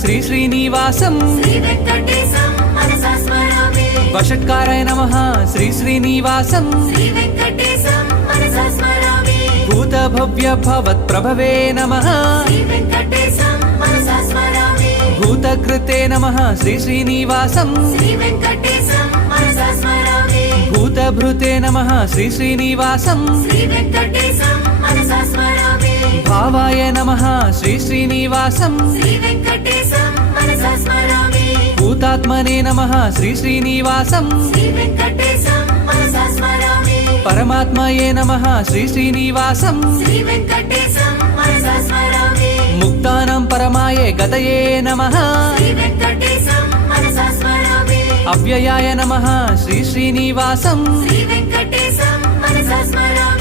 శ్రీ శ్రీనివాసం శ్రీ వెంకటేశం మనసా స్మరామి వషట్కారాయ నమః శ్రీ శ్రీనివాసం శ్రీ వెంకటేశం మనసా స్మరామి భూత భవ్య భవత్ ప్రభవే నమః శ్రీ వెంకటేశం మనసా స్మరామి భూతకృతే నమః శ్రీ శ్రీనివాసం శ్రీ వెంకటేశం మనసా స్మరామి భూతభృతే నమః శ్రీ శ్రీనివాసం శ్రీ వెంకటేశం మనసా స్మరామి భావాయ నమః శ్రీ శ్రీనివాసం శ్రీ వెంకటేశం మనసా స్మరామి భూతాత్మనే నమః శ్రీ శ్రీనివాసం శ్రీ వెంకటేశం మనసా స్మరామి పరమాత్మయే నమః శ్రీ శ్రీనివాసం శ్రీ వెంకటేశం మనసా స్మరామి ముక్తానం పరమాయే గతయే నమః శ్రీ వెంకటేశం మనసా స్మరామి అవ్యయాయ నమః శ్రీ శ్రీనివాసం శ్రీ వెంకటేశం మనసా స్మరామి